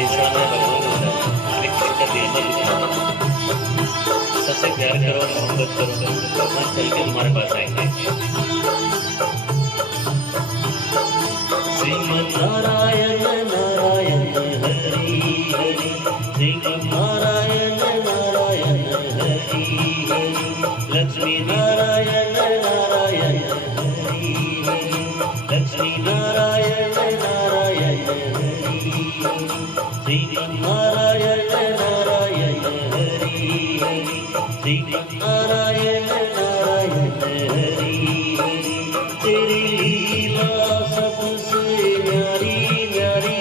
इंसान में भगवान होता है, एक किसी का दिल में लिखा होता है। सबसे प्यार करो, मोहब्बत करो, भगवान चल के तुम्हारे पास आएंगे। श्रीमन्नारायण नारायण हरि हरि, श्रीमन्नारायण नारायण हरि हरि, लक्ष्मी नारायण नारायण हरि हरि, लक्ष्मी नारायण नारायण हरि हरि, श्रीमन्नारायण नारायण हरि हरि, श्रीमन्नारायण नारायण हरि हरि। तेरी लीला सबसे न्यारी न्यारी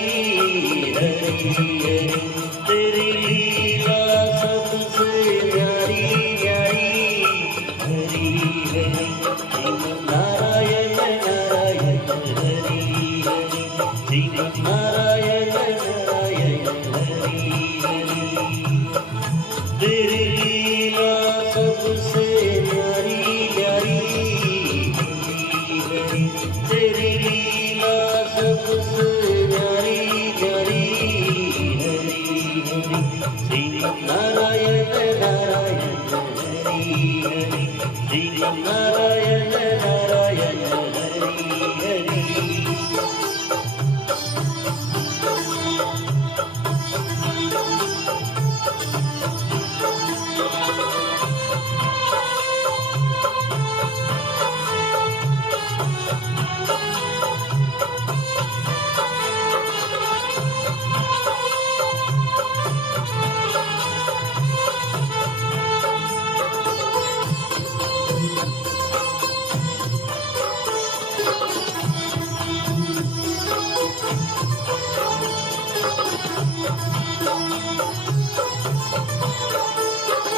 हरि हरि, तेरी लीला सबसे न्यारी न्यारी हरि हरि, श्रीमन्नारायण नारायण हरि हरि, श्रीमन्नारायण नारायण हरि हरि। तेरी लीला सबसे न्यारी न्यारी हरि हरि, तेरी लीला सबसे न्यारी न्यारी हरि हरि, श्रीमन्नारायण नारायण हरि हरि, श्रीमन्नारायण नारायण हरि हरि।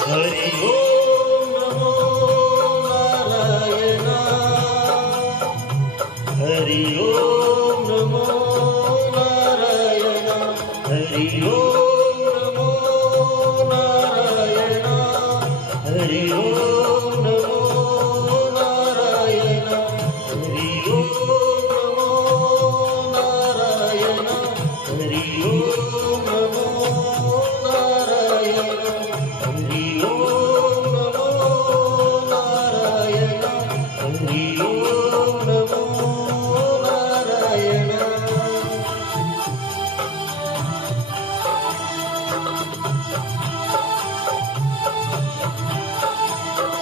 हरि ओम नमो नारायण, हरि ओम नमो नारायण, हरि ओम नमो नारायण, हरि ओम नमो नारायण, हरि ओम नमो नारायण, हरि ओम नमो नारायण, हरि ओम नमो नारायण, हरि ओम नमो नारायण।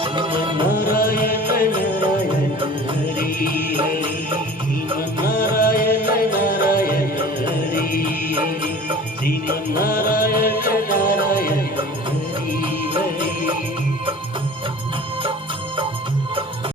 श्रीमन्नारायण नारायण हरि हरि, श्रीमन्नारायण नारायण हरि हरि, श्रीमन्नारायण